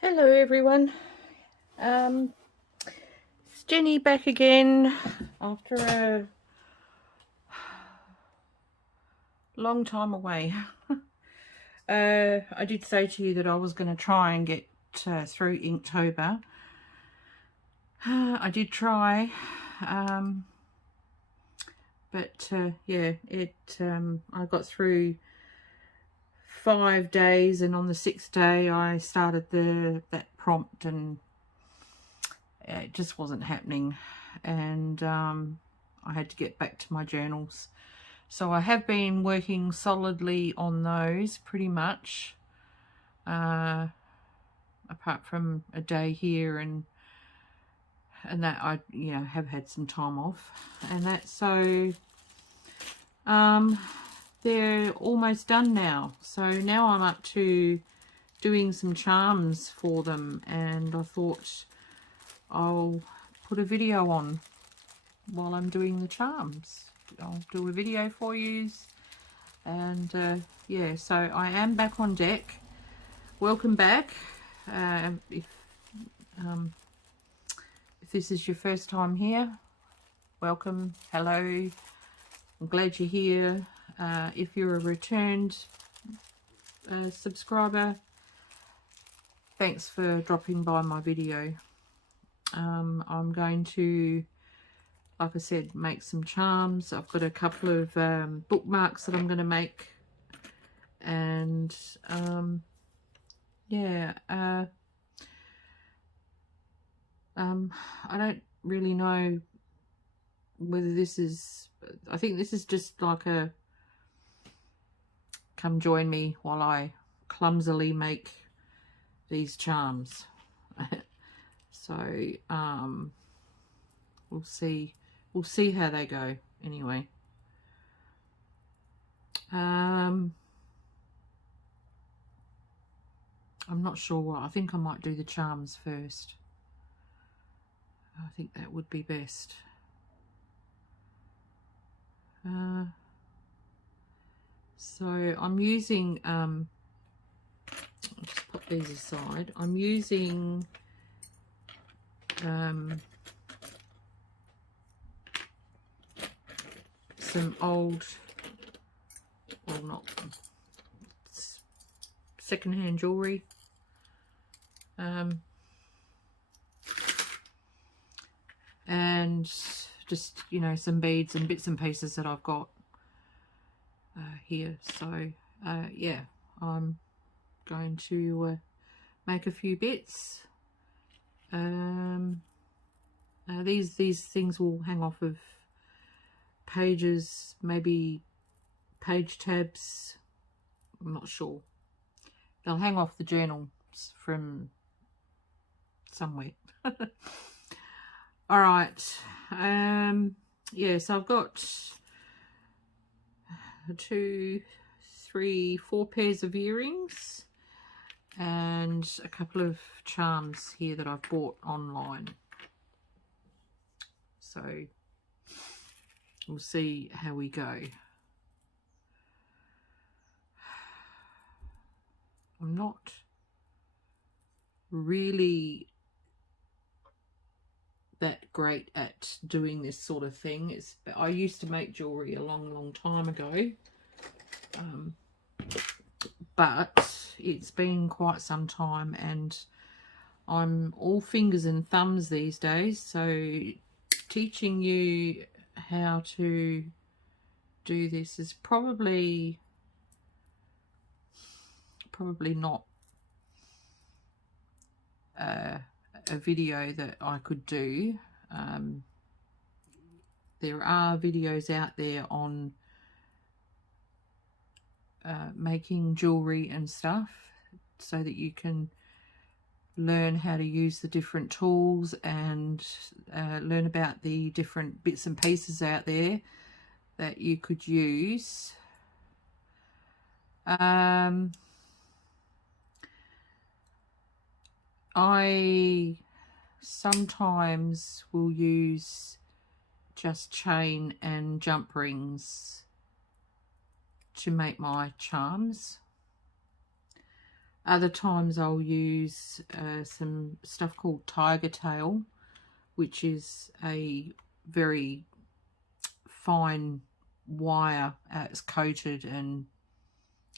Hello everyone, it's Jenny back again after a long time away. I did say to you that I was going to try and get through Inktober. I did try, but yeah, I got through 5 days, and on the 6th day I started that prompt, and it just wasn't happening, and I had to get back to my journals. So I have been working solidly on those pretty much, apart from a day here and that I have had some time off and that. So they're almost done now. So now I'm up to doing some charms for them, and I thought I'll put a video on while I'm doing the charms. I'll do a video for you, and yeah, so I am back on deck. Welcome back. If this is your first time here, welcome, hello, I'm glad you're here. If you're a returned subscriber, thanks for dropping by my video. I'm going to, like I said, make some charms. I've got a couple of bookmarks that I'm going to make, and yeah, I don't really know whether this is, I think this is just like a come join me while I clumsily make these charms. So we'll see how they go anyway. I'm not sure what. I think I might do the charms first. I think that would be best. So I'm using, I'll just put these aside. I'm using some old, well, not secondhand jewellery. And just, some beads and bits and pieces that I've got here. So yeah, I'm going to make a few bits. These things will hang off of pages, maybe page tabs, I'm not sure. They'll hang off the journals from somewhere. All right. Yeah, so I've got 2, 3, 4 pairs of earrings and a couple of charms here that I've bought online. So we'll see how we go. I'm not really that great at doing this sort of thing. I used to make jewellery a long time ago, but it's been quite some time, and I'm all fingers and thumbs these days, so teaching you how to do this is probably not a video that I could do. There are videos out there on making jewellery and stuff, so that you can learn how to use the different tools and learn about the different bits and pieces out there that you could use. I sometimes will use just chain and jump rings to make my charms. Other times I'll use some stuff called tiger tail, which is a very fine wire. It's coated and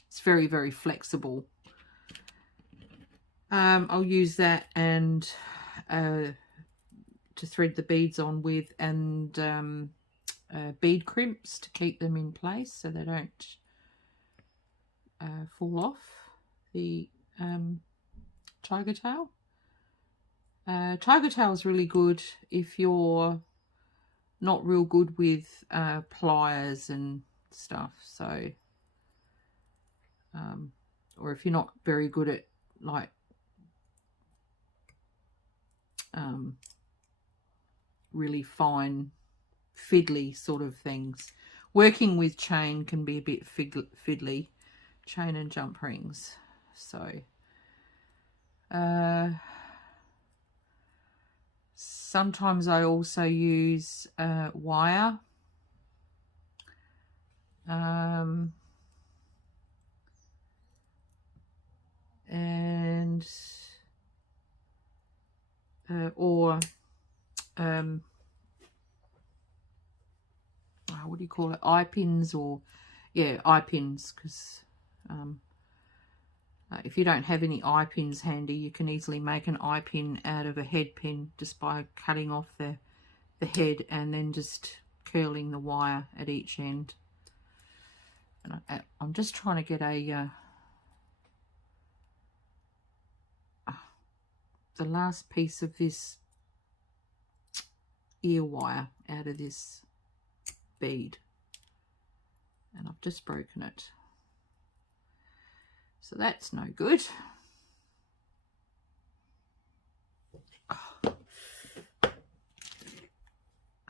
it's very, very flexible. I'll use that and to thread the beads on with, and bead crimps to keep them in place so they don't fall off the tiger tail. Tiger tail is really good if you're not real good with pliers and stuff, so or if you're not very good at like really fine fiddly sort of things. Working with chain can be a bit fiddly, chain and jump rings. So sometimes I also use wire. And what do you call it, eye pins, or yeah, eye pins, because if you don't have any eye pins handy, you can easily make an eye pin out of a head pin just by cutting off the head and then just curling the wire at each end. And I'm just trying to get the last piece of this ear wire out of this bead, and I've just broken it, so that's no good.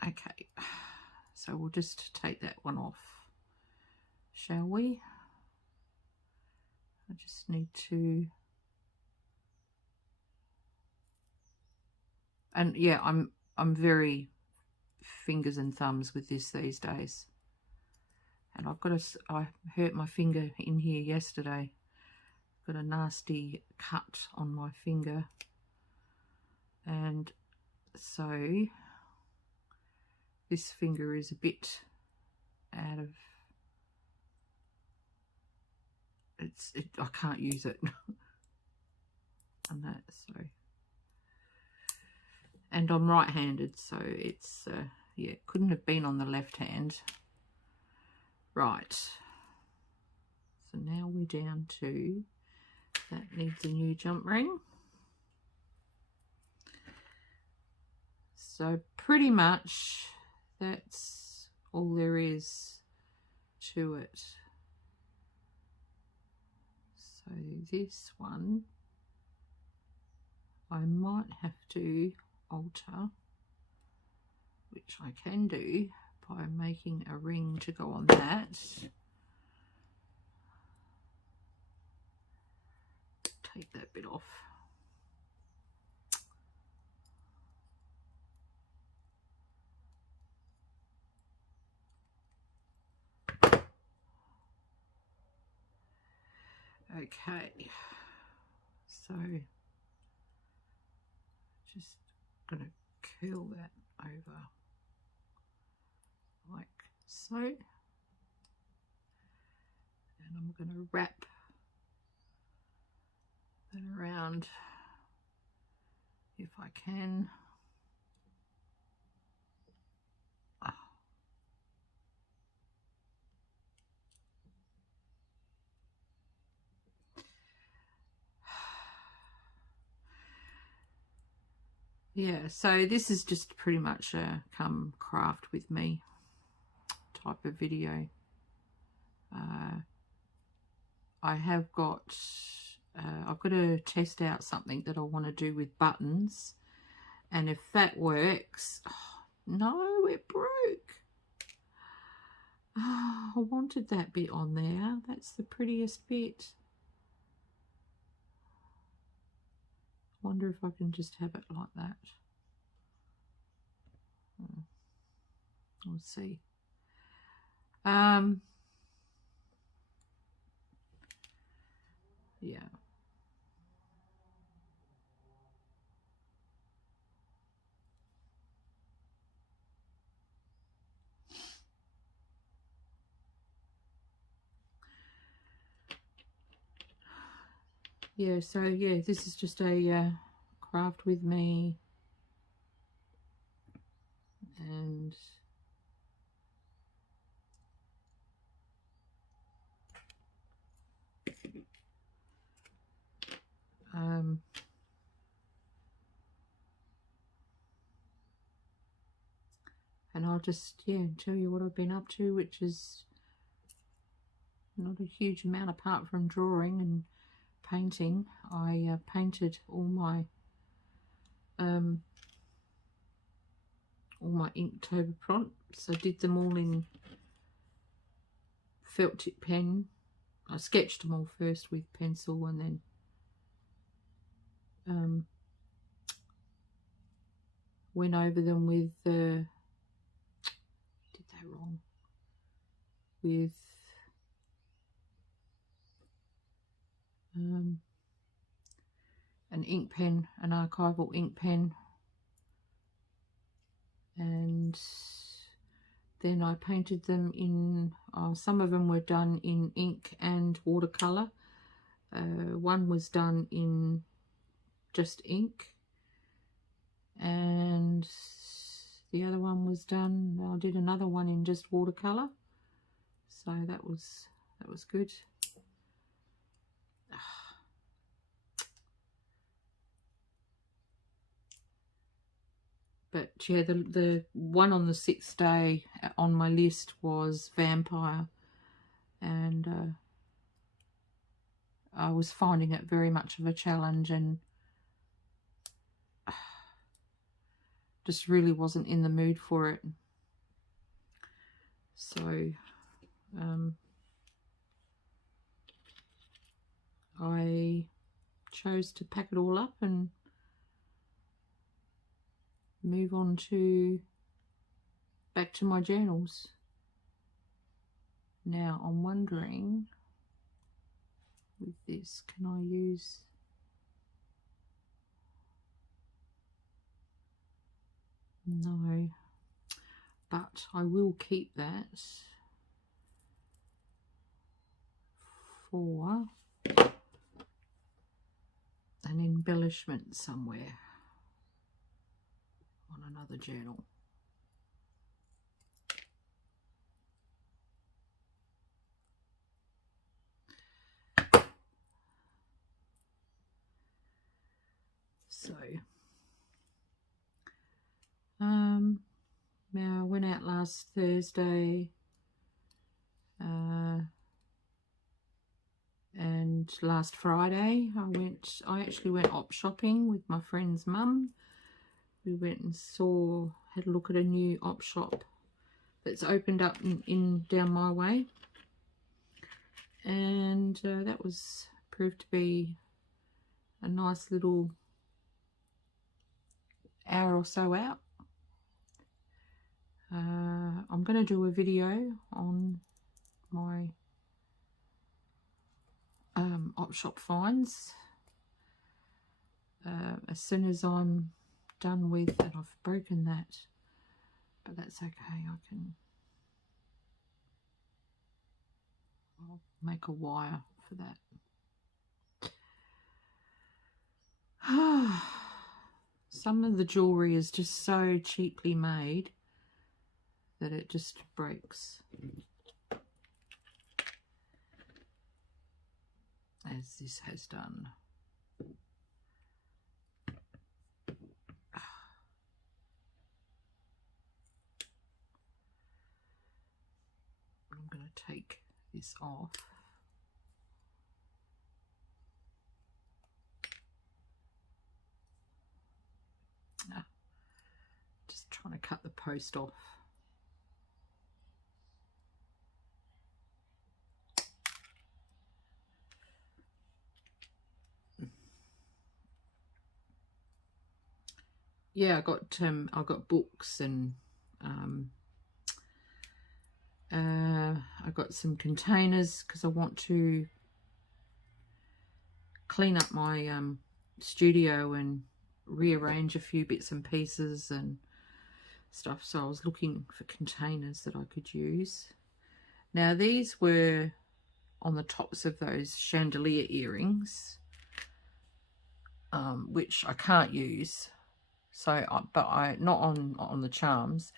Okay, so we'll just take that one off, shall we? I just need to, and yeah, I'm very fingers and thumbs with this these days, and I hurt my finger in here yesterday. Got a nasty cut on my finger, and so this finger is a bit out of I can't use it and that, so, and I'm right-handed, so it's yeah, couldn't have been on the left hand. Right, so now we're down to, that needs a new jump ring. So pretty much that's all there is to it. So this one I might have to alter, which I can do by making a ring to go on that. Take that bit off. Okay, so just gonna curl that over like so, and I'm gonna wrap that around if I can. Yeah, so this is just pretty much a come craft with me type of video. I have got, I've got to test out something that I want to do with buttons, and if that works, oh, no, it broke. Oh, I wanted that bit on there. That's the prettiest bit. Wonder if I can just have it like that. We'll see. Yeah. yeah, so yeah, this is just a craft with me, and and I'll just, yeah, tell you what I've been up to, which is not a huge amount apart from drawing and painting. I painted all my Inktober prompts. I did them all in felt tip pen. I sketched them all first with pencil, and then went over them with did that wrong, with an ink pen, an archival ink pen, and then I painted them in, some of them were done in ink and watercolour. One was done in just ink, and the other one was done, I did another one in just watercolour, so that was good. But yeah, the one on the 6th day on my list was vampire, and I was finding it very much of a challenge, and just really wasn't in the mood for it. So I chose to pack it all up and move on to back to my journals. Now I'm wondering, with this, can I use, no, but I will keep that for an embellishment somewhere on another journal. So now I went out last Thursday and last Friday I actually went op shopping with my friend's mum. We went and had a look at a new op shop that's opened up in down my way, and that proved to be a nice little hour or so out. I'm going to do a video on my op shop finds as soon as I'm done with, and I've broken that, but that's okay. I'll make a wire for that. Some of the jewellery is just so cheaply made that it just breaks, as this has done. I'm going to take this off. Just trying to cut the post off. Yeah, I got books, and I got some containers because I want to clean up my studio and rearrange a few bits and pieces and stuff, so I was looking for containers that I could use. Now these were on the tops of those chandelier earrings, which I can't use. So, but not on the charms,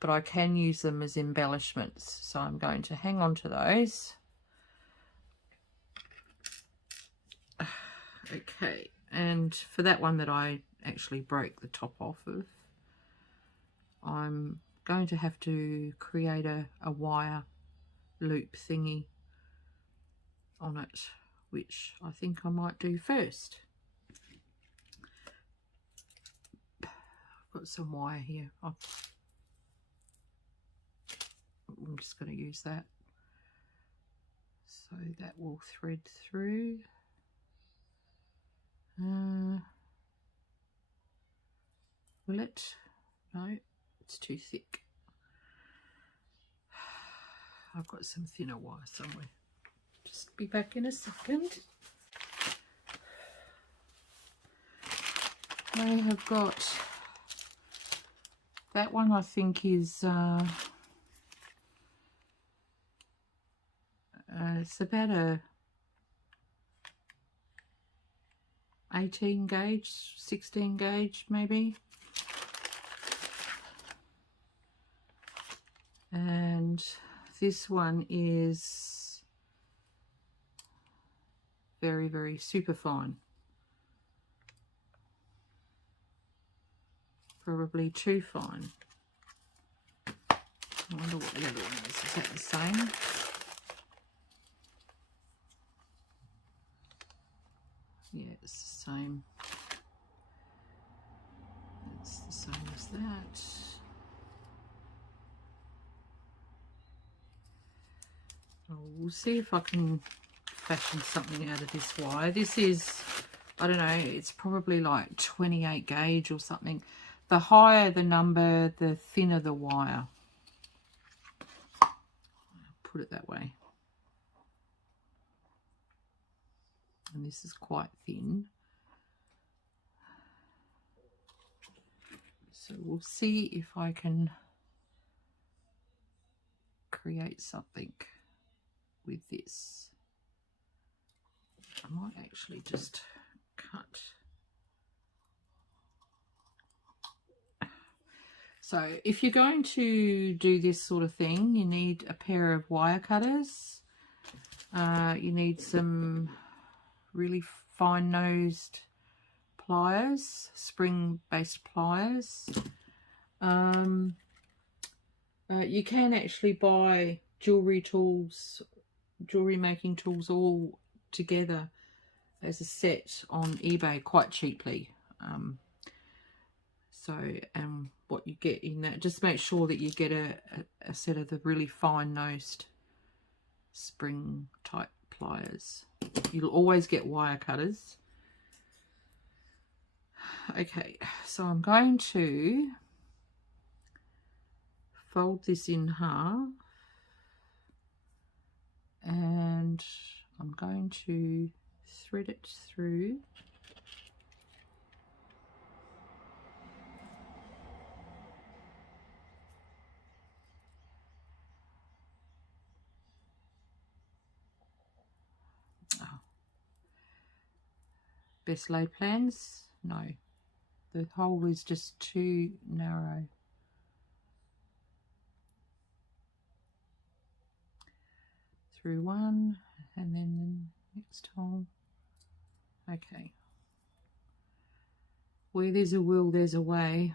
but I can use them as embellishments. So I'm going to hang on to those. Okay, and for that one that I actually broke the top off of, I'm going to have to create a wire loop thingy on it, which I think I might do first. I've got some wire here. I'm just going to use that. So that will thread through. Will it? No, it's too thick. I've got some thinner wire somewhere. Just be back in a second. I have got that one. I think is it's about a 18 gauge, 16 gauge maybe. And this one is very, very super fine. Probably too fine. I wonder what the other one is. Is that the same? Yeah, it's the same. It's the same as that. Oh, we'll see if I can fashion something out of this wire. This is, I don't know, it's probably like 28 gauge or something. The higher the number, the thinner the wire. I'll put it that way. And this is quite thin. So we'll see if I can create something with this. I might actually just cut. So if you're going to do this sort of thing, you need a pair of wire cutters. You need some really fine nosed pliers, spring based pliers. You can actually buy jewellery tools, jewellery making tools all together as a set on eBay quite cheaply. What you get in that, just make sure that you get a set of the really fine nosed spring type pliers. You'll always get wire cutters. Okay, so I'm going to fold this in half and I'm going to thread it through. Best laid plans? No. The hole is just too narrow. Through one and then the next hole. Okay. Where there's a will, there's a way.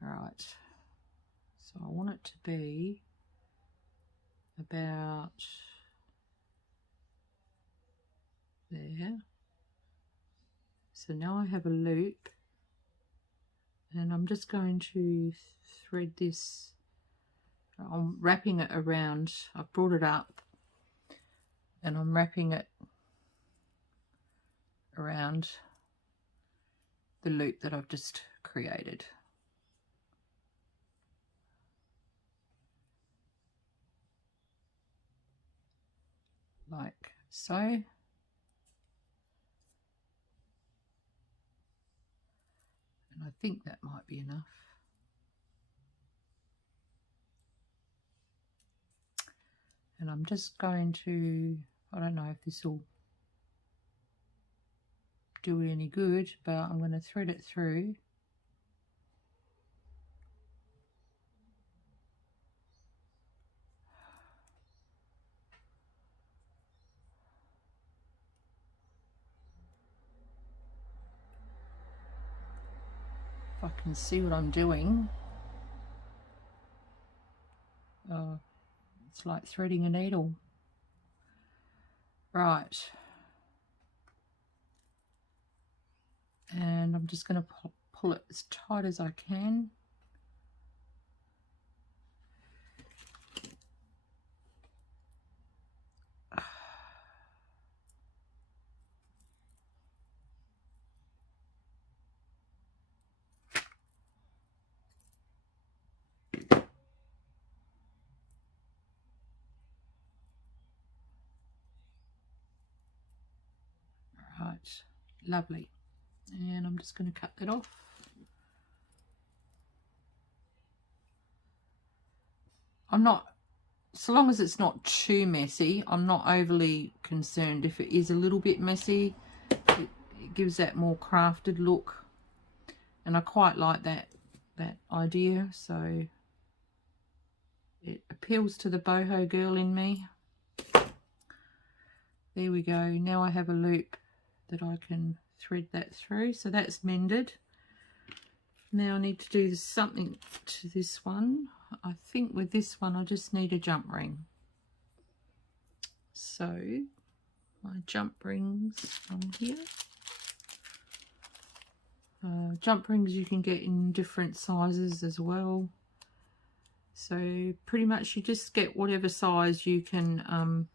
Alright. So I want it to be about there. So now I have a loop and I'm just going to thread this. I'm wrapping it around. I've brought it up and I'm wrapping it around the loop that I've just created. Like so. And I think that might be enough. And I'm just going to, I don't know if this will, do it any good, but I'm going to thread it through. If I can see what I'm doing. Oh, it's like threading a needle. Right. And I'm just going to pull it as tight as I can. Right, lovely. And I'm just going to cut that off. I'm not, so long as it's not too messy, I'm not overly concerned. If it is a little bit messy, it gives that more crafted look, and I quite like that idea, so it appeals to the boho girl in me. There we go. Now I have a loop that I can thread that through, so that's mended. Now I need to do something to this one. I think with this one I just need a jump ring. So my jump rings on here. Jump rings you can get in different sizes as well. So pretty much you just get whatever size you can,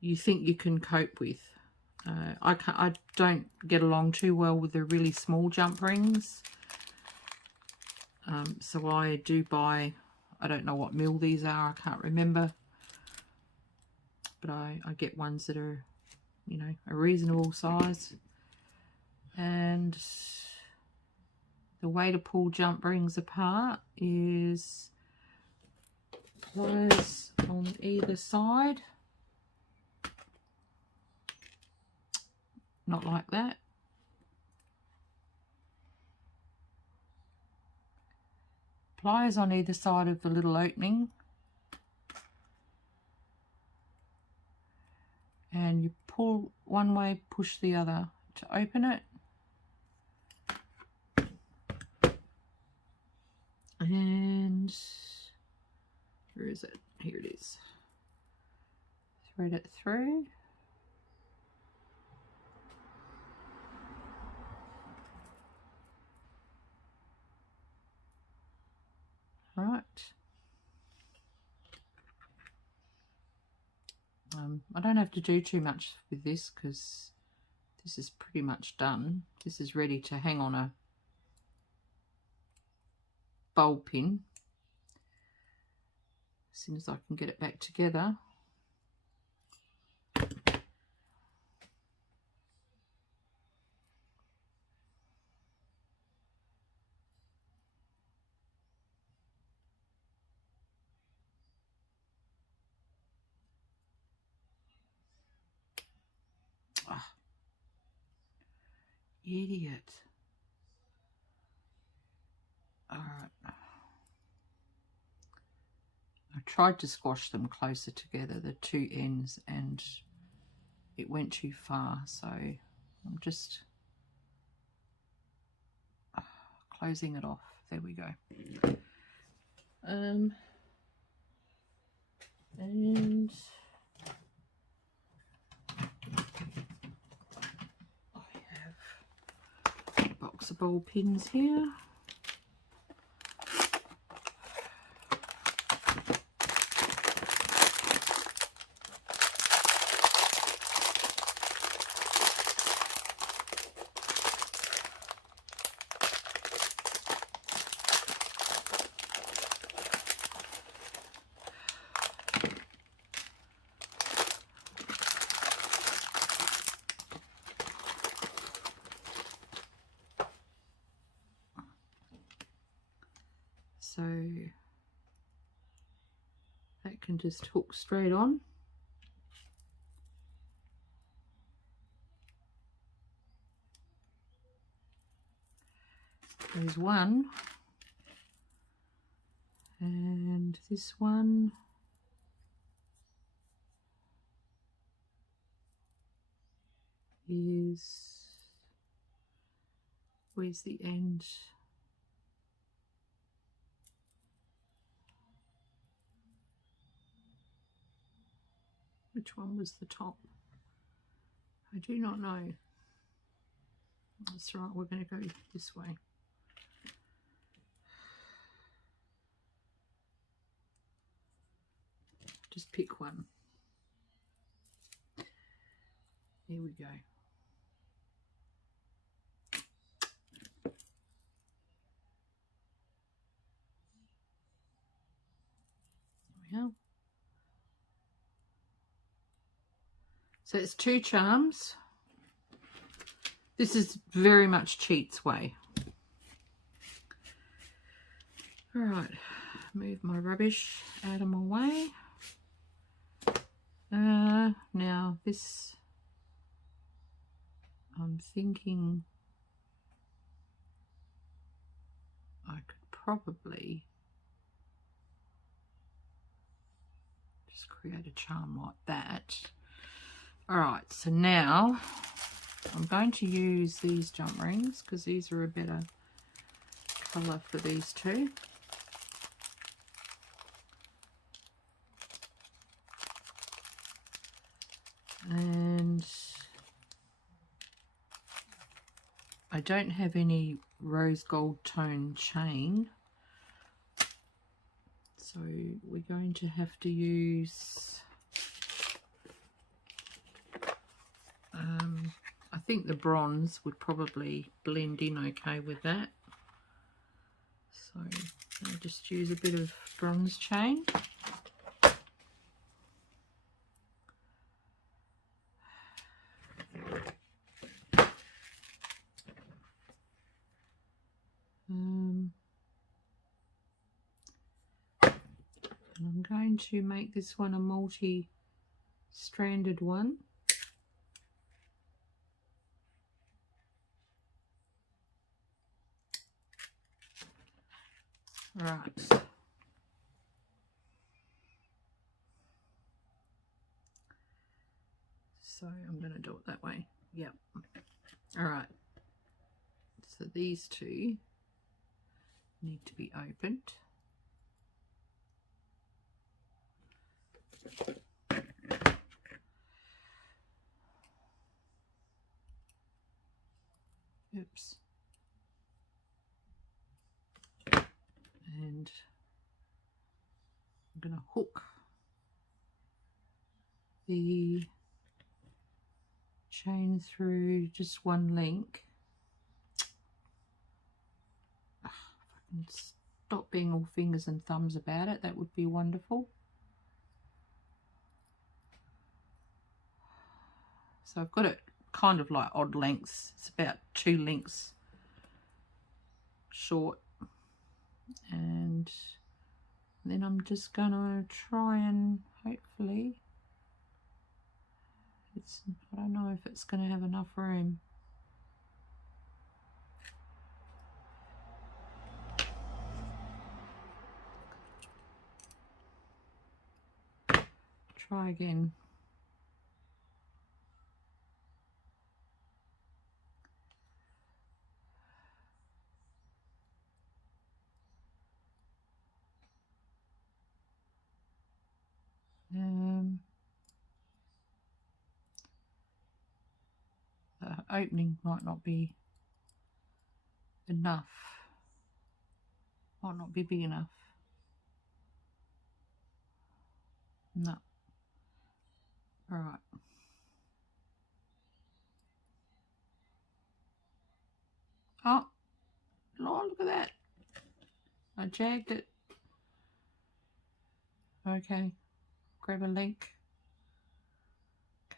you think you can cope with. I don't get along too well with the really small jump rings. So I do buy, I don't know what mil these are, I can't remember. But I get ones that are, you know, a reasonable size. And the way to pull jump rings apart is pliers on either side. Not like that. Pliers on either side of the little opening. And you pull one way, push the other to open it. And where is it? Here it is. Thread it through. Right. I don't have to do too much with this because this is pretty much done. This is ready to hang on a bowl pin as soon as I can get it back together. Idiot. Alright. I tried to squash them closer together, the two ends, and it went too far, so I'm just closing it off. There we go. And box of ball pins here. So that can just hook straight on. There's one. And this one is, where's the end? Which one was the top? I do not know. That's right, we're going to go this way. Just pick one. Here we go. There we are. So it's 2 charms. This is very much Cheat's way. All right, move my rubbish out of my way. Now this, I'm thinking I could probably just create a charm like that. All right, so now I'm going to use these jump rings because these are a better colour for these two. And I don't have any rose gold tone chain, so we're going to have to use I think the bronze would probably blend in okay with that, so I'll just use a bit of bronze chain. And I'm going to make this one a multi-stranded one. Right. So I'm going to do it that way. Yep. All right. So these two need to be opened. Oops. And I'm going to hook the chain through just one link. If I can stop being all fingers and thumbs about it, that would be wonderful. So I've got it kind of like odd lengths. It's about 2 lengths short, and then I'm just gonna try and hopefully I don't know if it's gonna have enough room. Try again. The opening might not be enough, might not be big enough. No. All right. Oh, Lord, look at that. I jagged it. Okay, grab a link.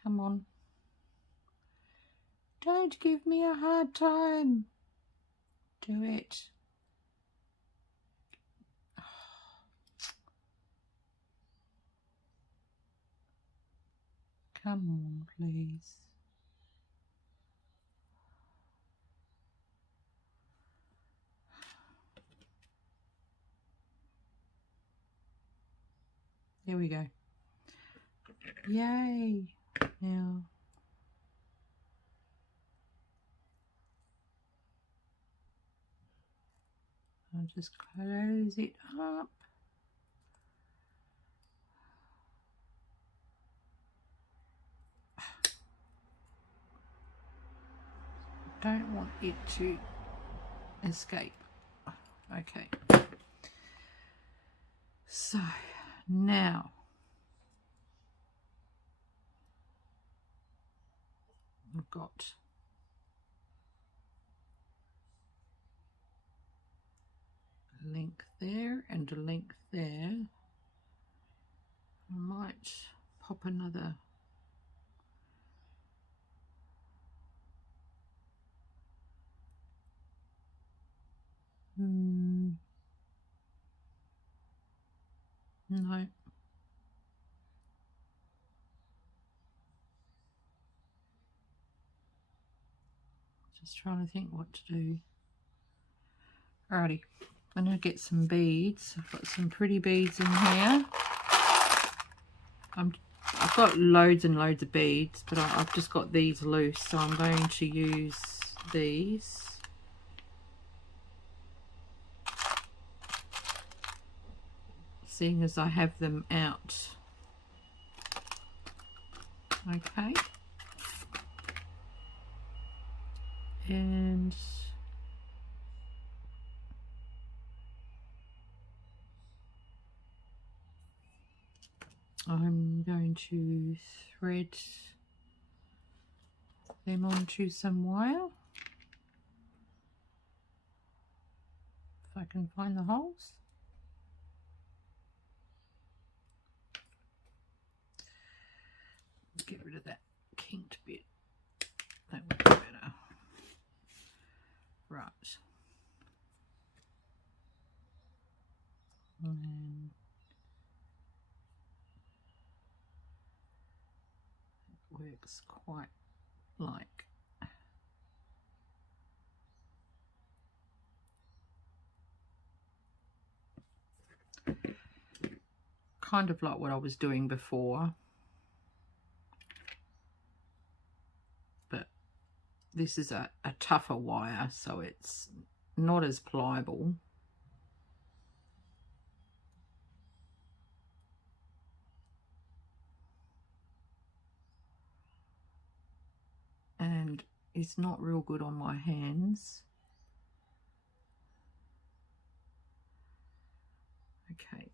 Come on. Don't give me a hard time. Do it. Come on, please. There we go. Yay. Now I'll just close it up. Don't want it to escape. Okay. So now I've got a link there and a link there. I might pop another no. Just trying to think what to do. Alrighty, I'm going to get some beads. I've got some pretty beads in here. I've got loads and loads of beads, but I've just got these loose, so I'm going to use these. Seeing as I have them out. Okay. And I'm going to thread them onto some wire. If I can find the holes. Get rid of that kinked bit. That would be better. Right. And it works quite like kind of like what I was doing before, but this is a tougher wire, so it's not as pliable. And it's not real good on my hands. Okay.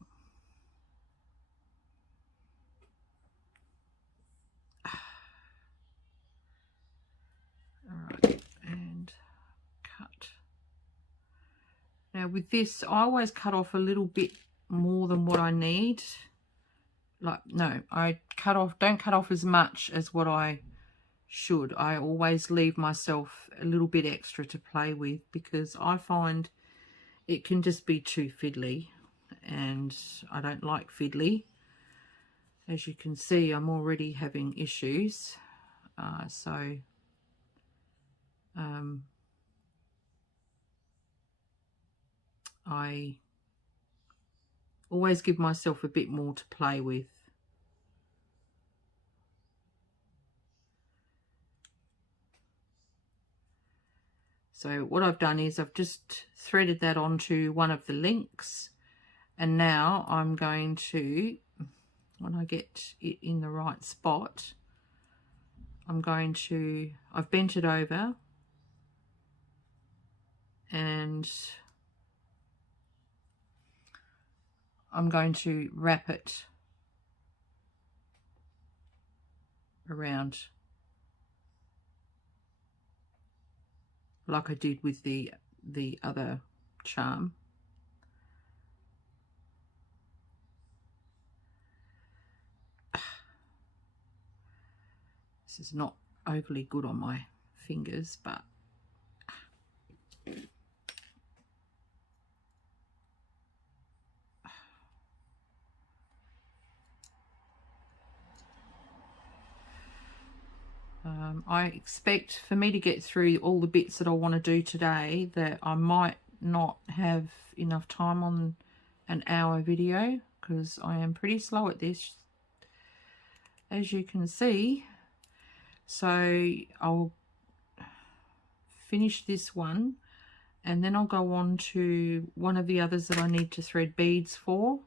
Alright, and cut. Now with this, I always cut off a little bit more than what I need. Like, no, I don't cut off as much as what I should. I always leave myself a little bit extra to play with, because I find it can just be too fiddly, and I don't like fiddly. As you can see, I'm already having issues, so I always give myself a bit more to play with. So what I've done is I've just threaded that onto one of the links, and now I'm going to, when I get it in the right spot, I've bent it over, and I'm going to wrap it around like I did with the other charm. This is not overly good on my fingers, but I expect for me to get through all the bits that I want to do today that I might not have enough time on an hour video. because I am pretty slow at this, as you can see. So I'll finish this one, and then I'll go on to one of the others that I need to thread beads for,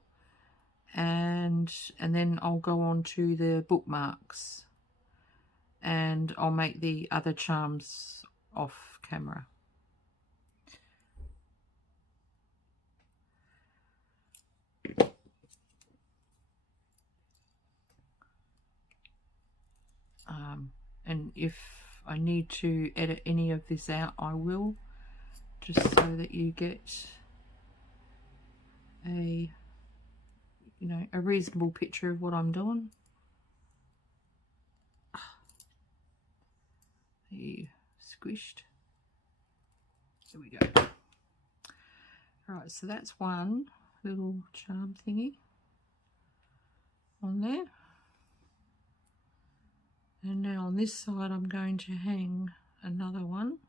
and then I'll go on to the bookmarks, and I'll make the other charms off camera. And if I need to edit any of this out, I will, just so that you get a, you know, a reasonable picture of what I'm doing. You squished. There we go. Right, so that's one little charm thingy on there. And now on this side I'm going to hang another one.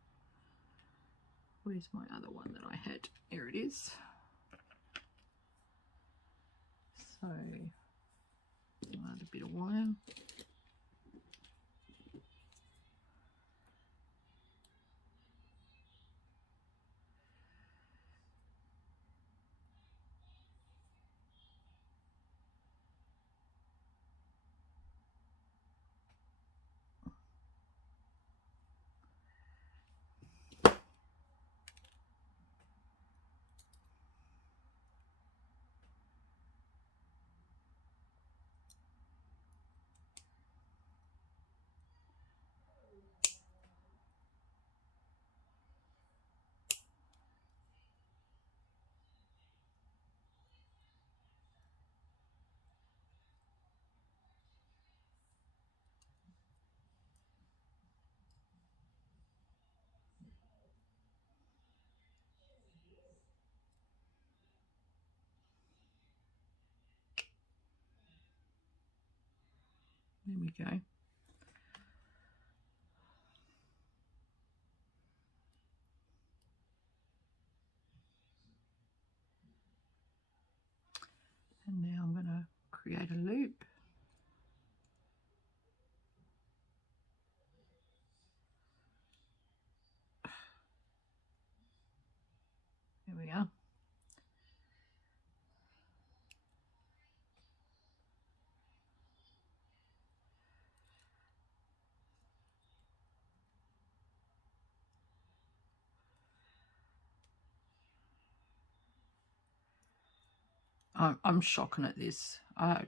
Where's my other one that I had? Here it is. So, add a bit of wire. There we go. And now I'm going to create a loop. There we are. I'm shocking at this. I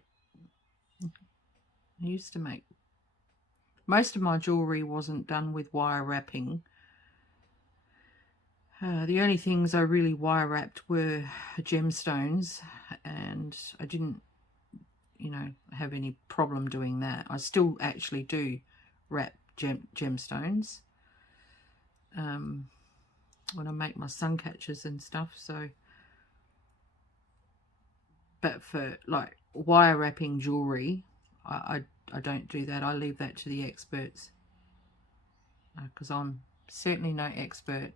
used to make, most of my jewellery wasn't done with wire wrapping. The only things I really wire wrapped were gemstones, and I didn't, you know, have any problem doing that. I still actually do wrap gemstones when I make my sun catchers and stuff. So, but for like wire wrapping jewellery, I don't do that. I leave that to the experts, because I'm certainly no expert.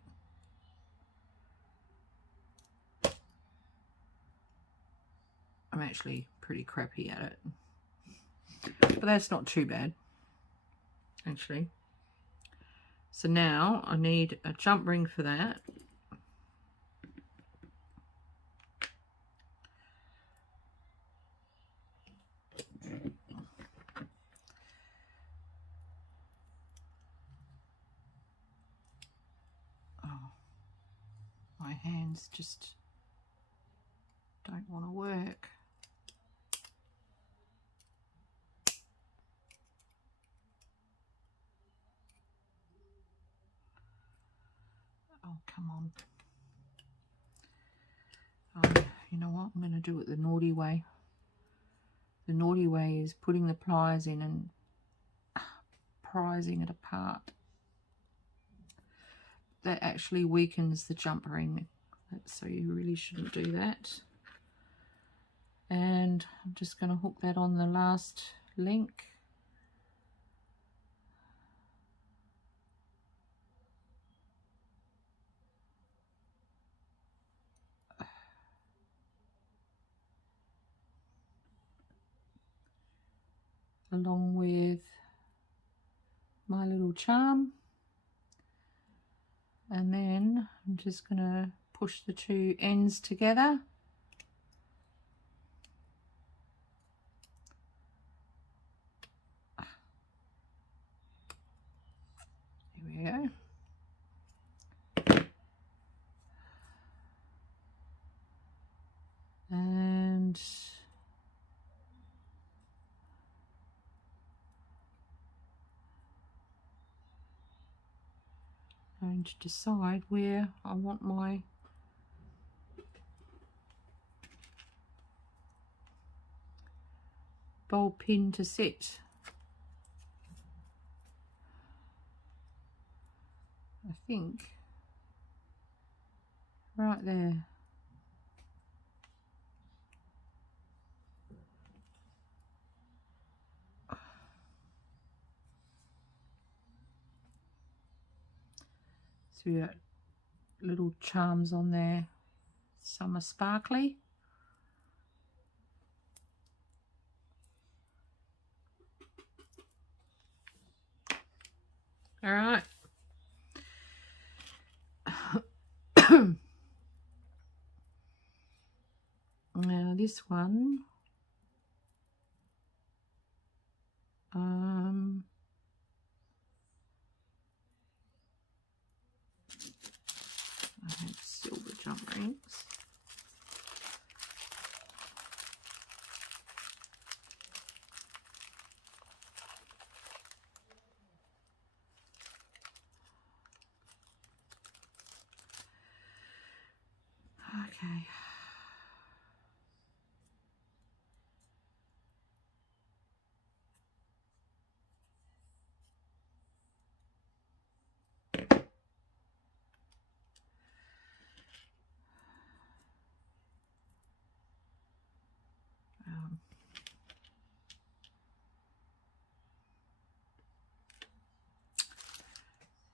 I'm actually pretty crappy at it, but that's not too bad, actually. So now I need a jump ring for that. Oh, my hands just don't want to work. Oh, come on. Oh, you know what? I'm going to do it the naughty way. The naughty way is putting the pliers in and prizing it apart. That actually weakens the jump ring, so you really shouldn't do that. And I'm just going to hook that on the last link. along with my little charm, and then I'm just going to push the two ends together. There we go. And I'm going to decide where I want my bulb pin to sit. I think right there. So we got little charms on there. Some are sparkly. All right. Now this one, I have silver jump rings. Okay.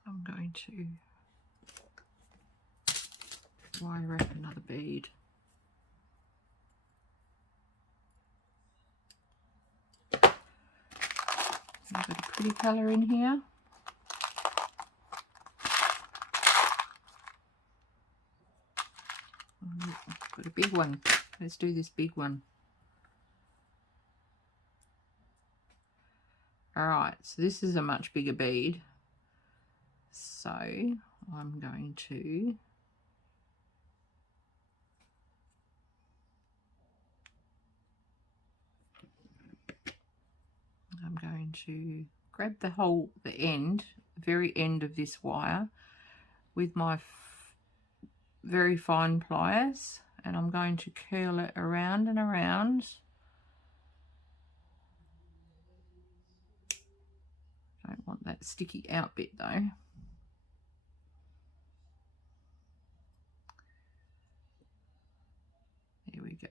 I'm going to wire wrap another bead. I've got a pretty colour in here. I've got a big one. Let's do this big one. Alright, so this is a much bigger bead. So I'm going to grab the very end of this wire with my very fine pliers, and I'm going to curl it around and around. Don't want that sticky out bit though. There we go.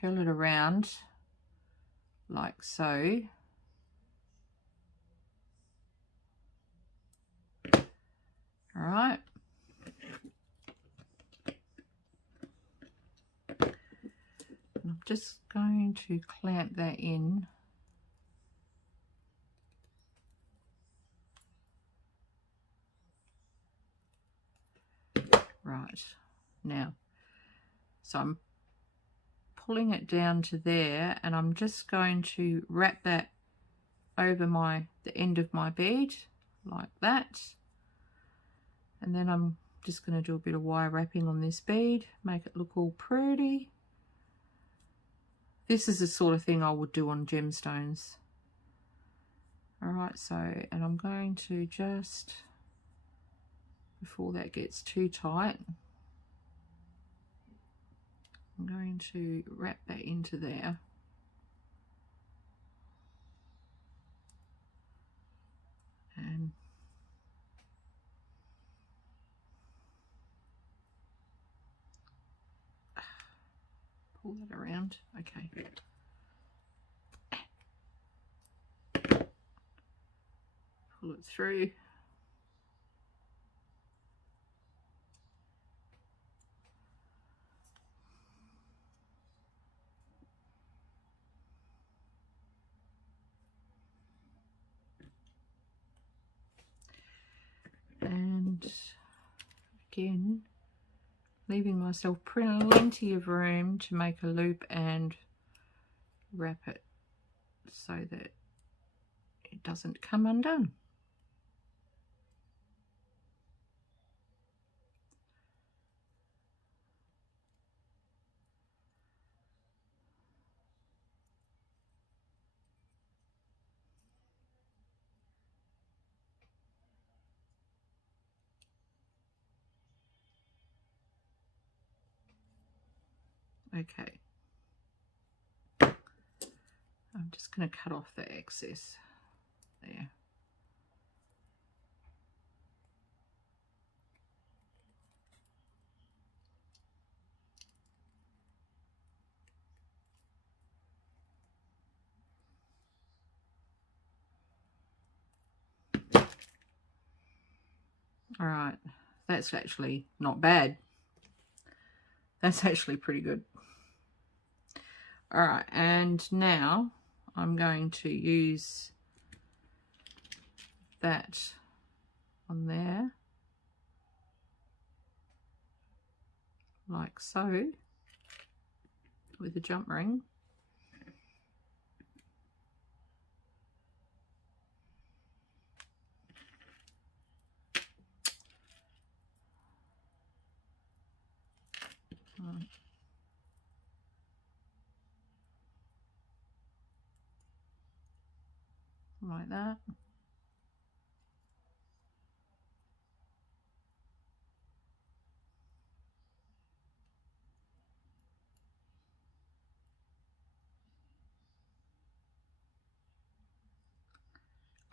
Curl it around like so. All right. And I'm just going to clamp that in. Right, now, so I'm pulling it down to there, and I'm just going to wrap that over the end of my bead like that, and then I'm just going to do a bit of wire wrapping on this bead, make it look all pretty. This is the sort of thing I would do on gemstones. All right, so, and I'm going to just, before that gets too tight, I'm going to wrap that into there. And pull that around. Okay. Pull it through. again, leaving myself plenty of room to make a loop and wrap it so that it doesn't come undone. Okay, I'm just going to cut off the excess there. All right, that's actually not bad. That's actually pretty good. All right, and now I'm going to use that on there, like so, with the jump ring. Like that.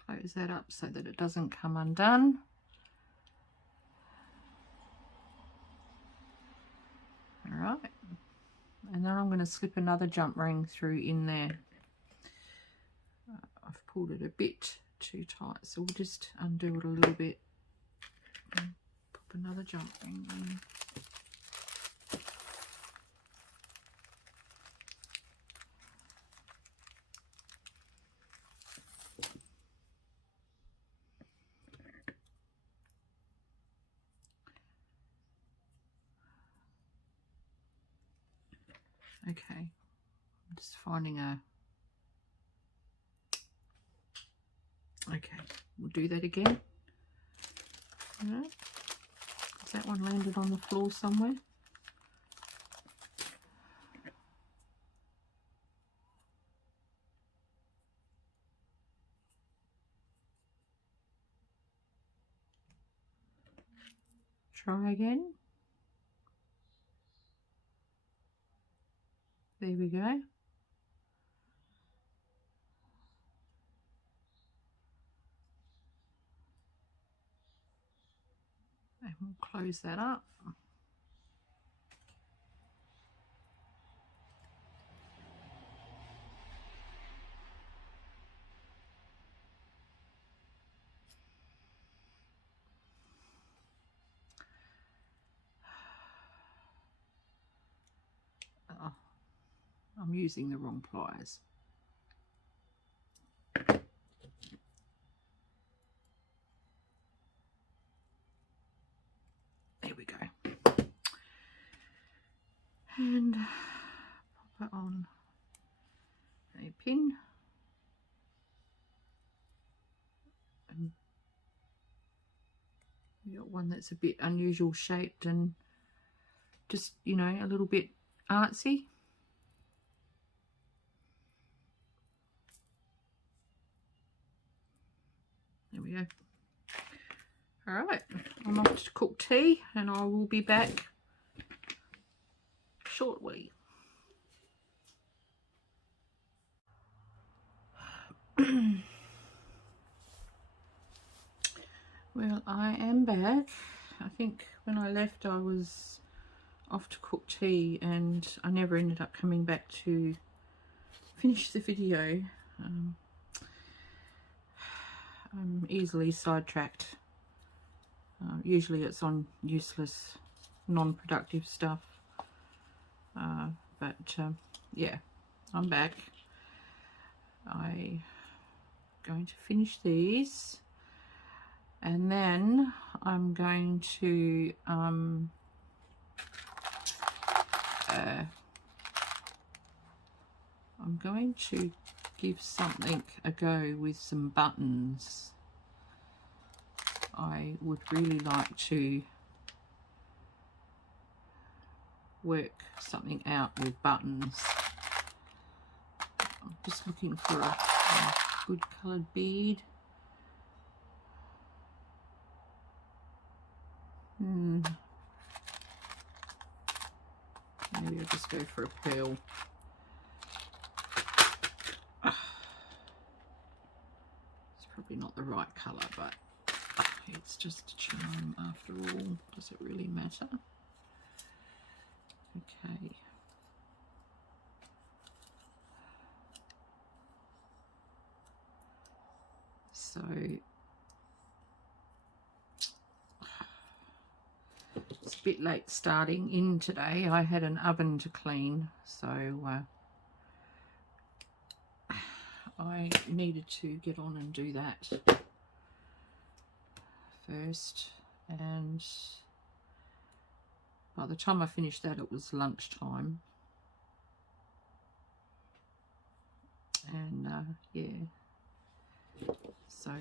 Close that up so that it doesn't come undone. All right, and then I'm going to slip another jump ring through in there. I've pulled it a bit too tight, so we'll just undo it a little bit and pop another jump ring in. Okay, I'm just finding a... Okay, we'll do that again. All right. Has that one landed on the floor somewhere? Try again. There we go. And we'll close that up. Oh, I'm using the wrong pliers. There we go. And pop it on a pin. And we got one that's a bit unusual shaped and just, you know, a little bit artsy. There we go. All right, I'm off to cook tea and I will be back shortly. Well, I am back. I think when I left I was off to cook tea and I never ended up coming back to finish the video. I'm easily sidetracked. Usually it's on useless, non-productive stuff. Yeah, I'm back. I'm going to finish these. And then I'm going to give something a go with some buttons. I would really like to work something out with buttons. I'm just looking for a good coloured bead. Maybe I'll just go for a pearl. It's probably not the right colour, but it's just a charm after all. Does it really matter? Okay. So it's a bit late starting in today. I had an oven to clean, so I needed to get on and do that first, and by the time I finished that it was lunchtime. And yeah, so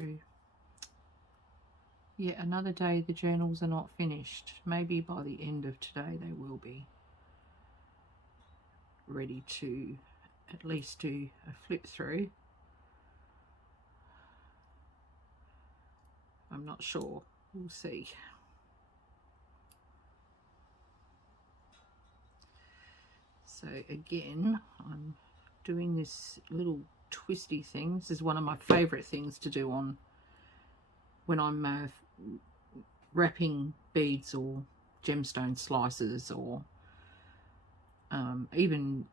yeah, another day the journals are not finished. Maybe by the end of today they will be ready to at least do a flip through. I'm not sure, we'll see. So again, I'm doing this little twisty thing. This is one of my favourite things to do on when I'm wrapping beads or gemstone slices, or even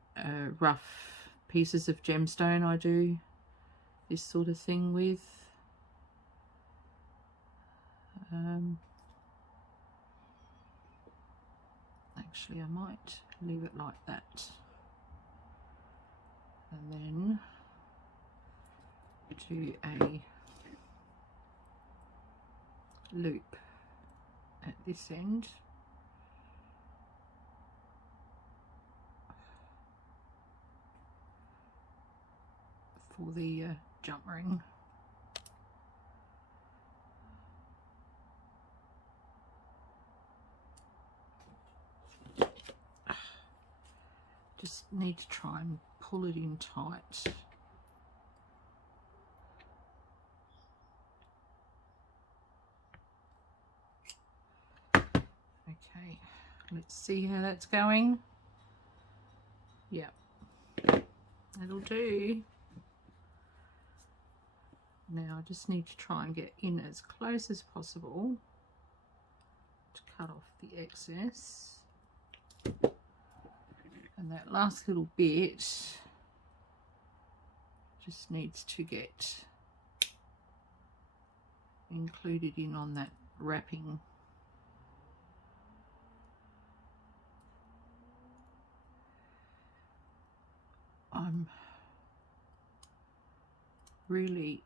rough pieces of gemstone. I do this sort of thing with. Actually, I might leave it like that, and then do a loop at this end. For the jump ring. Just need to try and pull it in tight. Okay, let's see how that's going. Yep, that'll do. Now I just need to try and get in as close as possible to cut off the excess. And that last little bit just needs to get included in on that wrapping. I'm really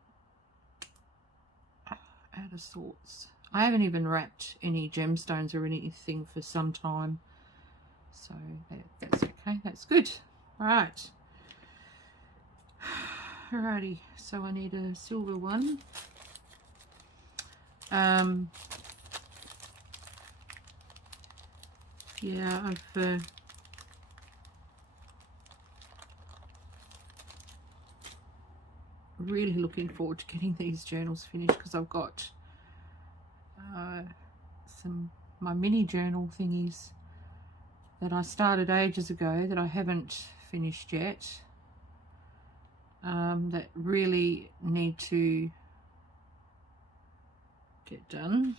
out of sorts. I haven't even wrapped any gemstones or anything for some time, so that's okay, that's good. All right, alrighty, so I need a silver one. Yeah, I've really looking forward to getting these journals finished, because I've got my mini journal thingies that I started ages ago that I haven't finished yet, that really need to get done.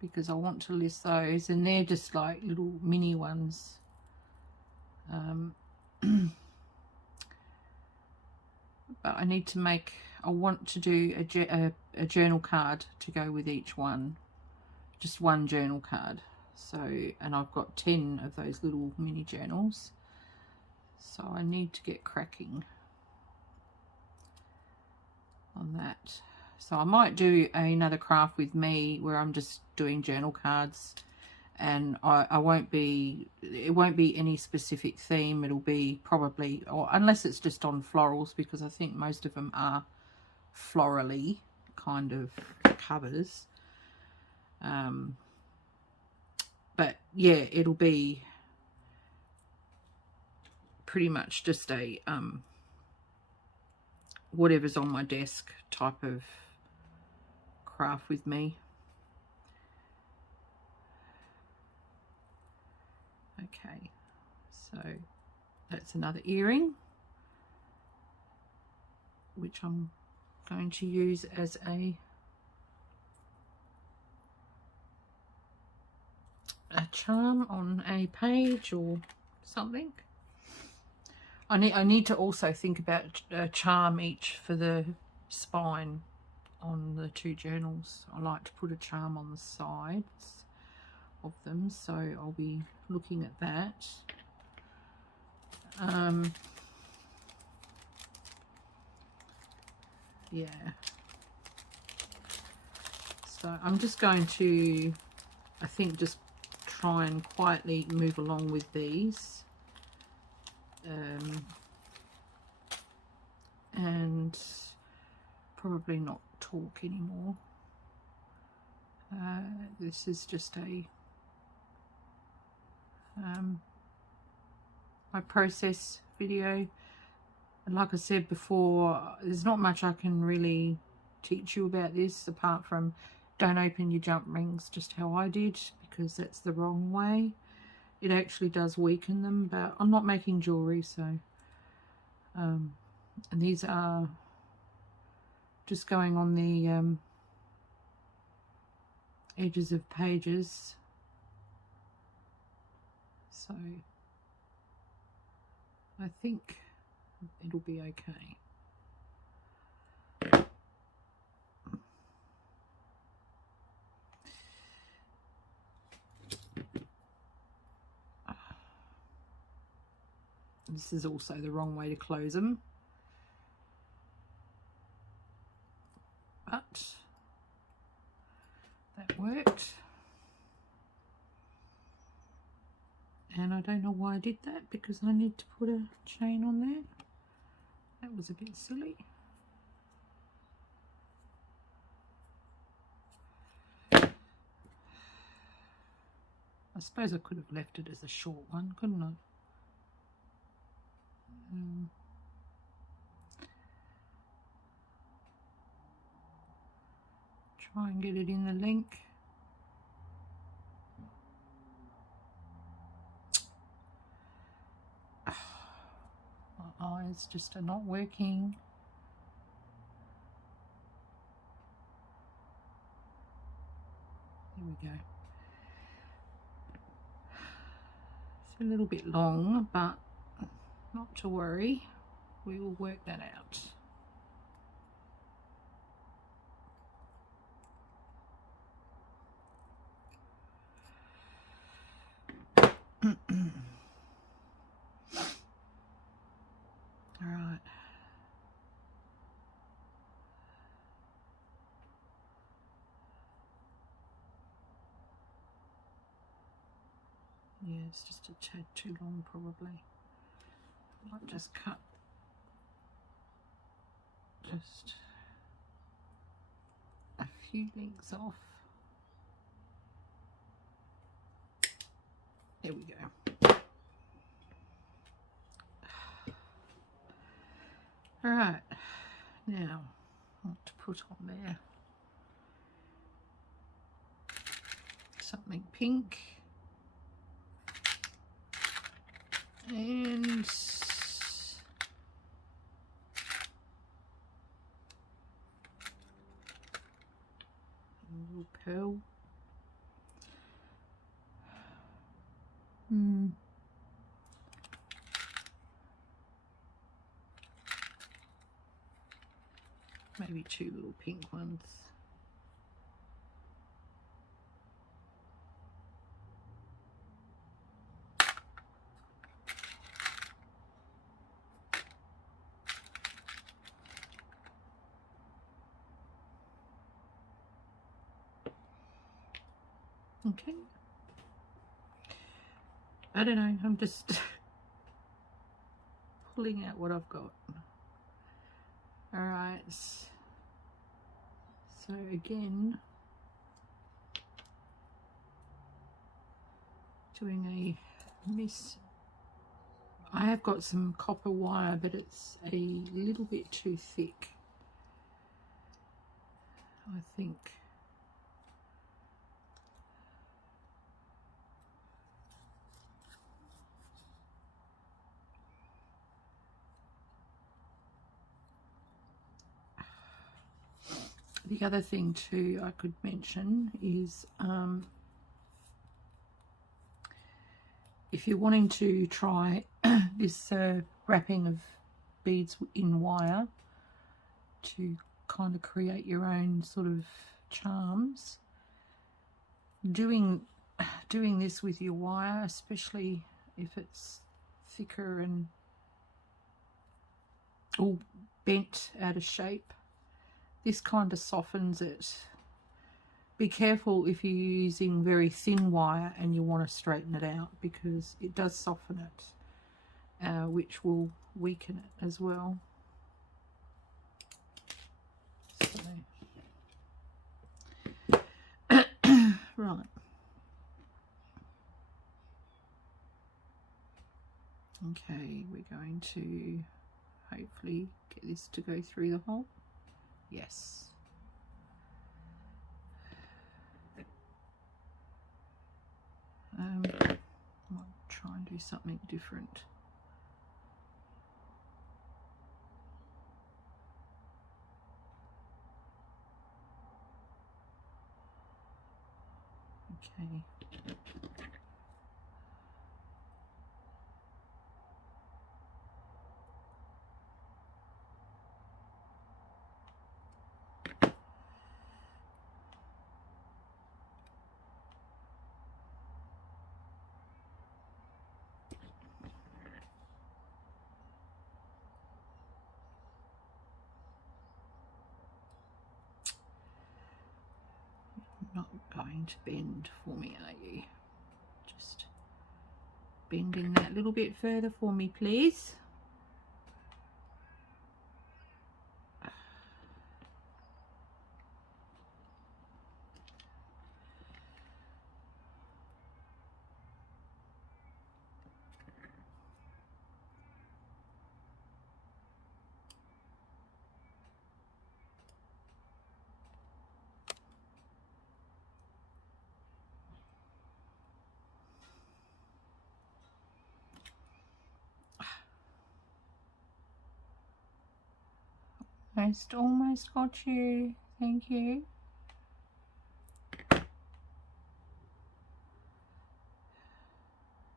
Because I want to list those, and they're just like little mini ones. But I need to make, I want to do a journal card to go with each one, just one journal card. So, and I've got 10 of those little mini journals. So I need to get cracking on that. So I might do another craft with me where I'm just doing journal cards, and I won't be, it won't be any specific theme. It'll be probably, or unless it's just on florals, because I think most of them are florally kind of covers. But yeah, it'll be pretty much just a whatever's on my desk type of craft with me. Okay, so that's another earring, which I'm going to use as a charm on a page or something. I need to also think about a charm each for the spine on the two journals. I like to put a charm on the sides of them, so I'll be looking at that. Yeah, so I'm just going to, I think, just try and quietly move along with these, and probably not talk anymore. This is just a my process video, and like I said before, there's not much I can really teach you about this apart from don't open your jump rings just how I did, because that's the wrong way. It actually does weaken them, but I'm not making jewellery, so and these are just going on the edges of pages, so I think it'll be okay. This is also the wrong way to close them, but that worked. And I don't know why I did that, because I need to put a chain on there. That was a bit silly. I suppose I could have left it as a short one, couldn't I? Try and get it in the link. My eyes just are not working. There we go. It's a little bit long, but not to worry. We will work that out. All right. Yeah, it's just a tad too long probably. I might just cut just a few links off. There we go. All right, now I want to put on there something pink and a little pearl. Maybe two little pink ones. Okay. I don't know, I'm just pulling out what I've got. Alright, so again, doing a miss. I have got some copper wire, but it's a little bit too thick, I think. The other thing too I could mention is if you're wanting to try this wrapping of beads in wire to kind of create your own sort of charms, doing this with your wire, especially if it's thicker and all bent out of shape, this kind of softens it. Be careful if you're using very thin wire and you want to straighten it out, because it does soften it, which will weaken it as well. So. Right. Okay, we're going to hopefully get this to go through the hole. Yes. Might try and do something different. Okay. Not going to bend for me, are you? Just bending that little bit further for me, please. Almost got you. Thank you.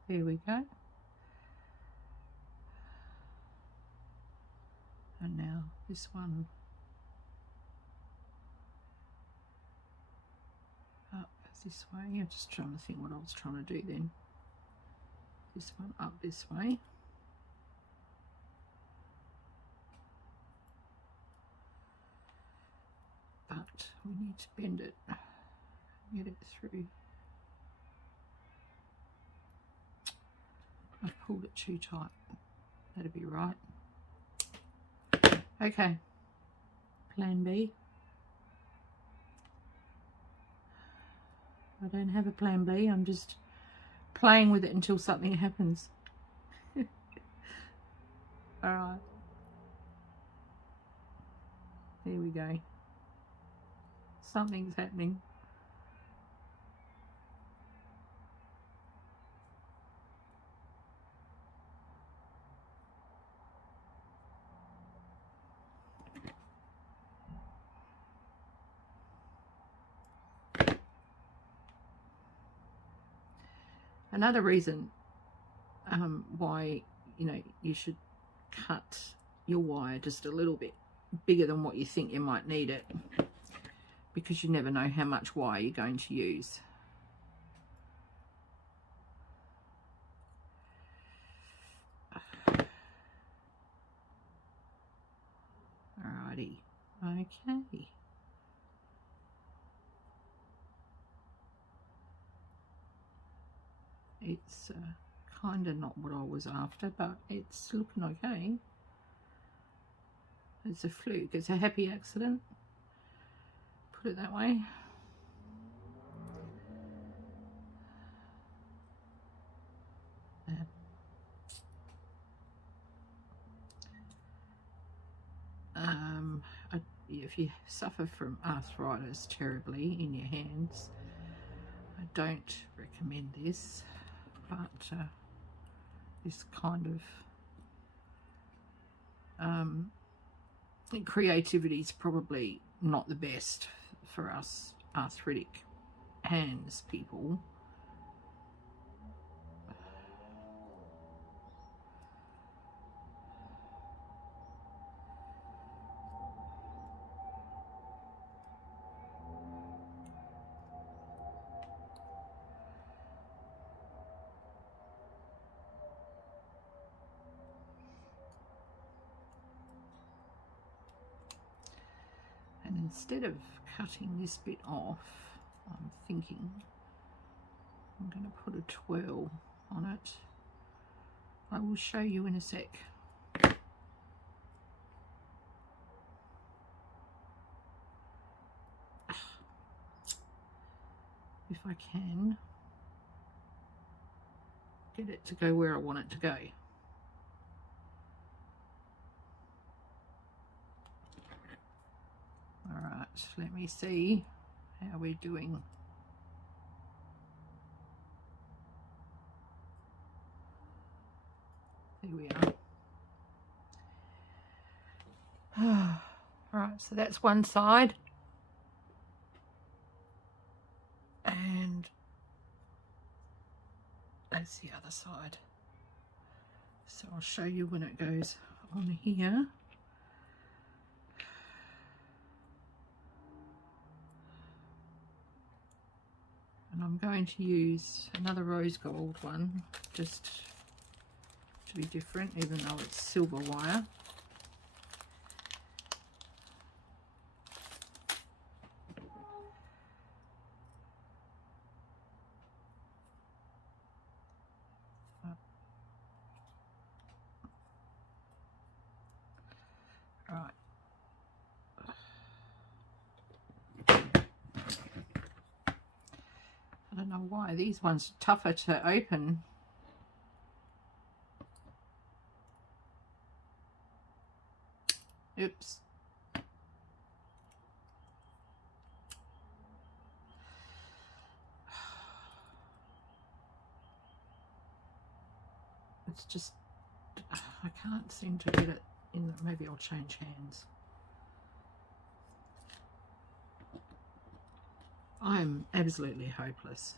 There we go. And now this one up this way. I'm just trying to think what I was trying to do then. This one up this way. But we need to bend it, get it through. I pulled it too tight. That'd be right. Okay, plan B. I don't have a plan B, I'm just playing with it until something happens. Alright. There we go. Something's happening. Another reason why you should cut your wire just a little bit bigger than what you think you might need it, because you never know how much wire you're going to use. Alrighty, okay. it's kind of not what I was after, but it's looking okay. It's a fluke, it's a happy accident, put it that way. If you suffer from arthritis terribly in your hands, I don't recommend this, but this kind of creativity is probably not the best for us arthritic hands people. And instead of cutting this bit off, I'm thinking I'm going to put a twirl on it. I will show you in a sec. If I can get it to go where I want it to go. Alright, let me see how we're doing. There we are. Alright, so that's one side. And that's the other side. So I'll show you when it goes on here. And I'm going to use another rose gold one just to be different, even though it's silver wire. Right. I don't know why these ones are tougher to open. Oops. It's just, I can't seem to get it in. Maybe I'll change hands. I'm absolutely hopeless.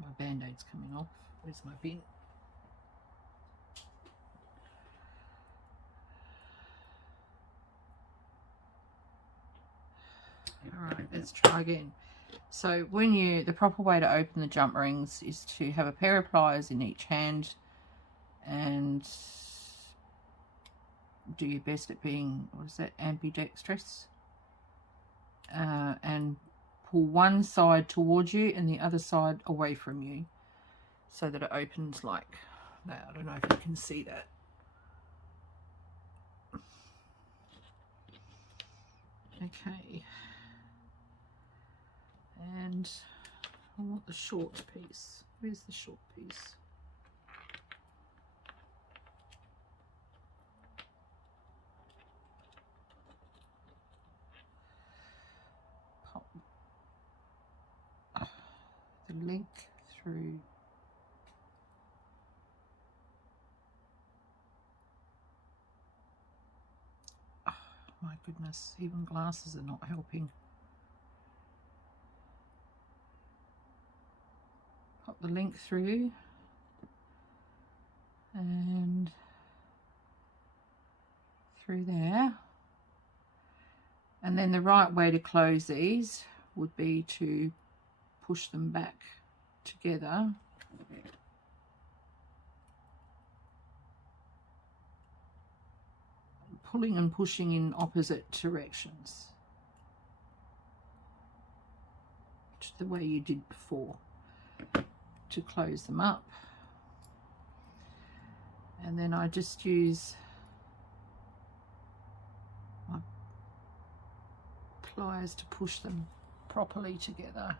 My band-aid's coming off. Where's my bin? Alright, let's try again. So when the proper way to open the jump rings is to have a pair of pliers in each hand and do your best at being, what is that, ambidextrous, and pull one side towards you and the other side away from you so that it opens like that. I don't know if you can see that. Okay, and I want the short piece. Where's the short piece? Pop the link through. Oh, my goodness, even glasses are not helping. Pop the link through and through there, and then the right way to close these would be to push them back together pulling and pushing in opposite directions the way you did before to close them up. And then I just use my pliers to push them properly together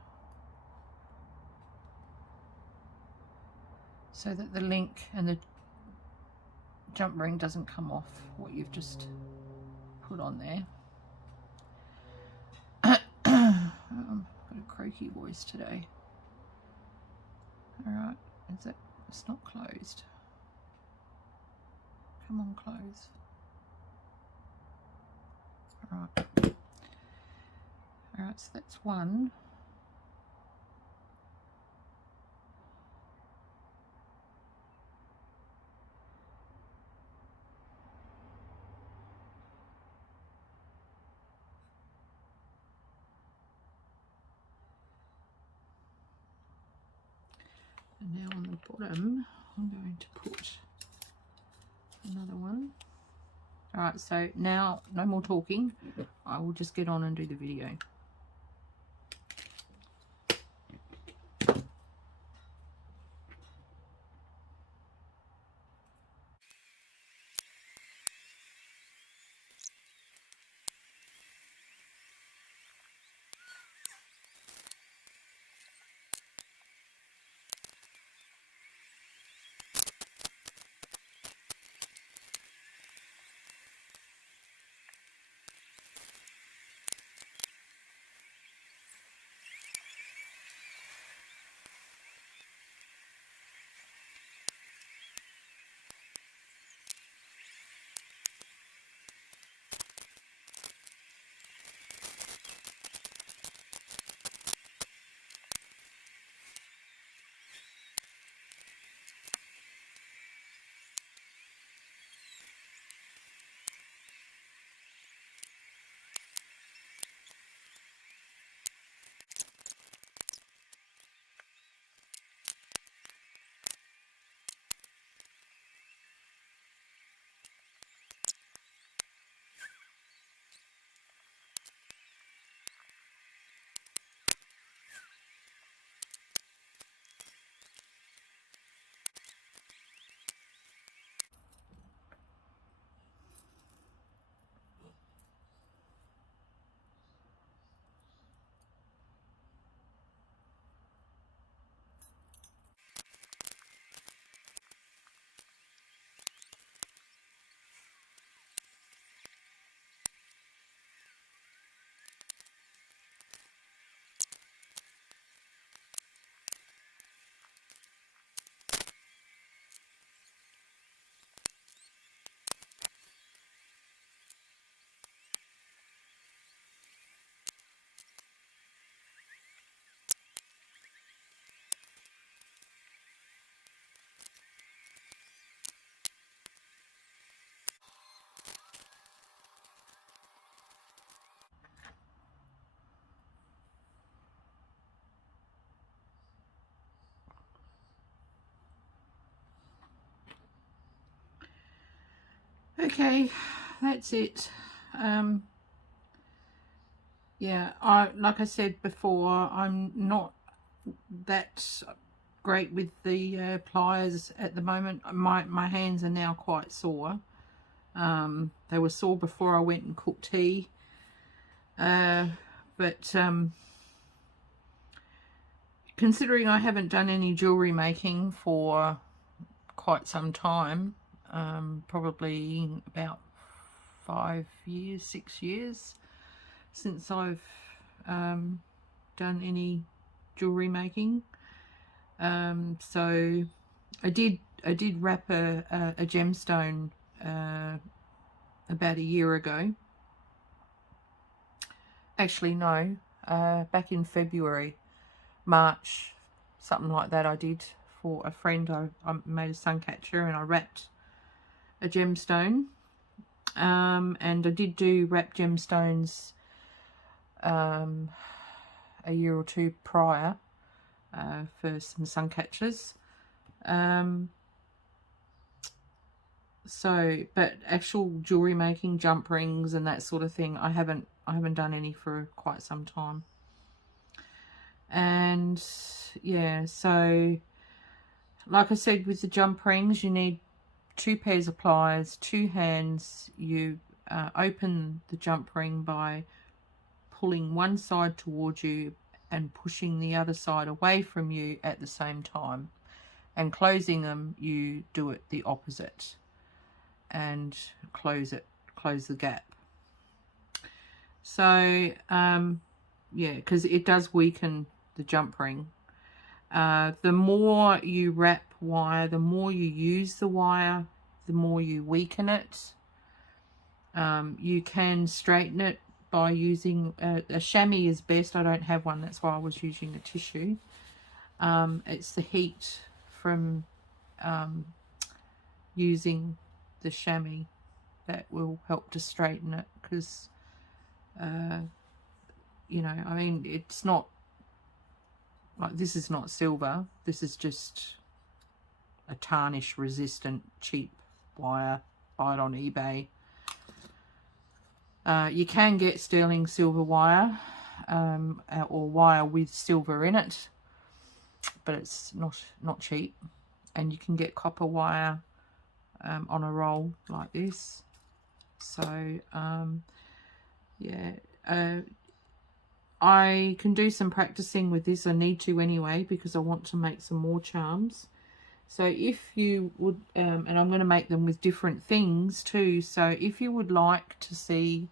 so that the link and the jump ring doesn't come off what you've just put on there. I've got a croaky voice today. Alright, it's not closed. Come on, close. Alright. Alright, so that's one. And now on the bottom, I'm going to put another one. Alright, so now no more talking. I will just get on and do the video. Okay, that's it. Yeah, like I said before, I'm not that great with the pliers at the moment. My hands are now quite sore. They were sore before I went and cooked tea, but considering I haven't done any jewellery making for quite some time, probably about 5 years, 6 years since I've done any jewellery making. So I did wrap a gemstone about a year ago. Actually no, back in February, March, something like that, I did for a friend. I made a sun catcher and I wrapped a gemstone, and I did do wrap gemstones a year or two prior for some sun catchers. So, but actual jewelry making, jump rings and that sort of thing, I haven't done any for quite some time. And yeah, so like I said, with the jump rings, you need 2 pairs of pliers, 2 hands. You open the jump ring by pulling one side towards you and pushing the other side away from you at the same time. And closing them, you do it the opposite and close the gap. So yeah, because it does weaken the jump ring. The more you wrap wire, the more you use the wire, the more you weaken it. You can straighten it by using a chamois is best. I don't have one, that's why I was using a tissue. It's the heat from using the chamois that will help to straighten it, because you know, I mean, it's not like, this is not silver, this is just a tarnish resistant cheap wire. Buy it on eBay. You can get sterling silver wire, or wire with silver in it, but it's not cheap. And you can get copper wire on a roll like this. So yeah, I can do some practicing with this. I need to anyway, because I want to make some more charms. So if you would, and I'm going to make them with different things too, so if you would like to see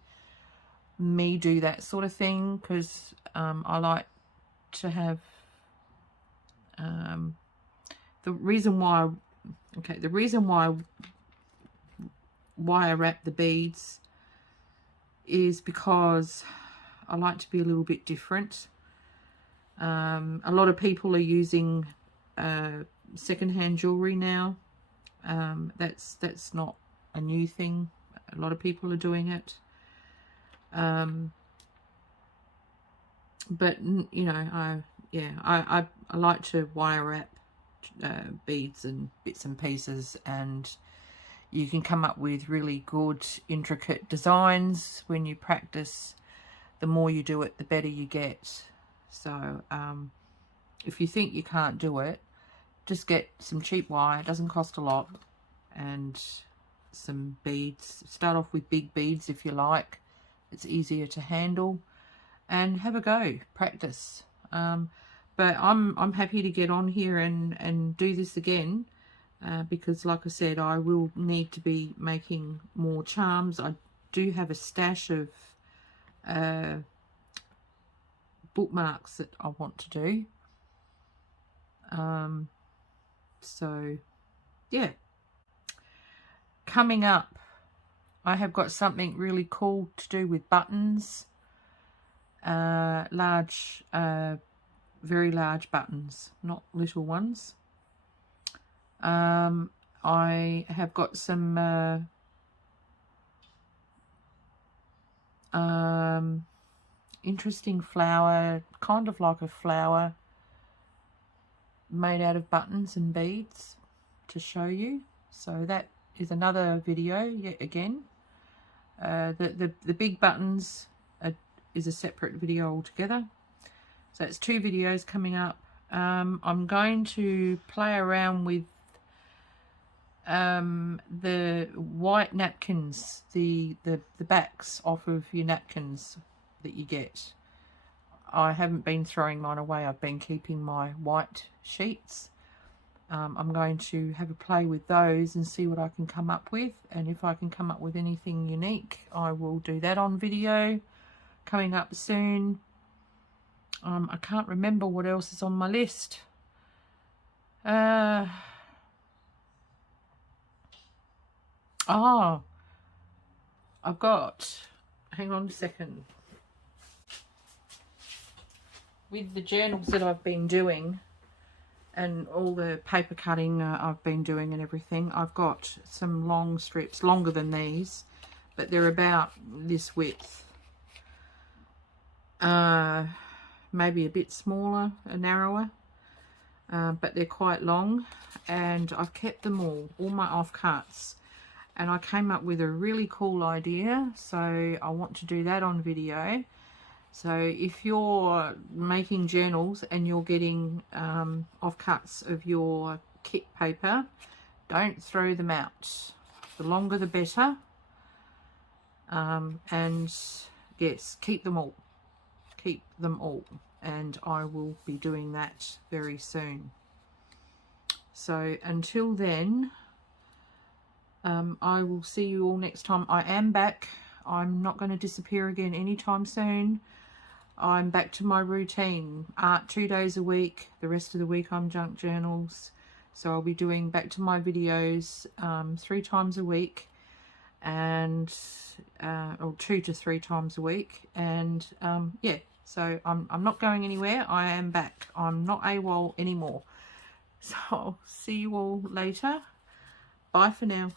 me do that sort of thing, because I like to have the reason why I wrap the beads is because I like to be a little bit different. A lot of people are using secondhand jewelry now. That's not a new thing. A lot of people are doing it. But you know, I like to wire wrap beads and bits and pieces, and you can come up with really good intricate designs when you practice. The more you do it, the better you get. So if you think you can't do it, just get some cheap wire. It doesn't cost a lot, and some beads. Start off with big beads if you like. It's easier to handle, and have a go. Practice. But I'm happy to get on here and do this again, because like I said, I will need to be making more charms. I do have a stash of bookmarks that I want to do. So yeah, coming up, I have got something really cool to do with buttons. Large, very large buttons, not little ones. I have got some interesting flower, kind of like a flower made out of buttons and beads to show you. So that is another video yet again. The big buttons is a separate video altogether. So it's 2 videos coming up. I'm going to play around with the white napkins, the backs off of your napkins that you get. I haven't been throwing mine away. I've been keeping my white sheets. I'm going to have a play with those and see what I can come up with, and if I can come up with anything unique, I will do that on video coming up soon. I can't remember what else is on my list. Oh, I've got, hang on a second, with the journals that I've been doing and all the paper cutting I've been doing and everything, I've got some long strips, longer than these, but they're about this width. Maybe a bit smaller and narrower, but they're quite long, and I've kept them all my offcuts, and I came up with a really cool idea, so I want to do that on video. So if you're making journals and you're getting offcuts of your kit paper, don't throw them out. The longer the better. And yes, keep them all. Keep them all. And I will be doing that very soon. So until then, I will see you all next time. I am back. I'm not going to disappear again anytime soon. I'm back to my routine. Art 2 days a week. The rest of the week I'm junk journals. So I'll be doing back to my videos 3 times a week, and or 2 to 3 times a week. And yeah, so I'm not going anywhere. I am back. I'm not AWOL anymore. So I'll see you all later. Bye for now.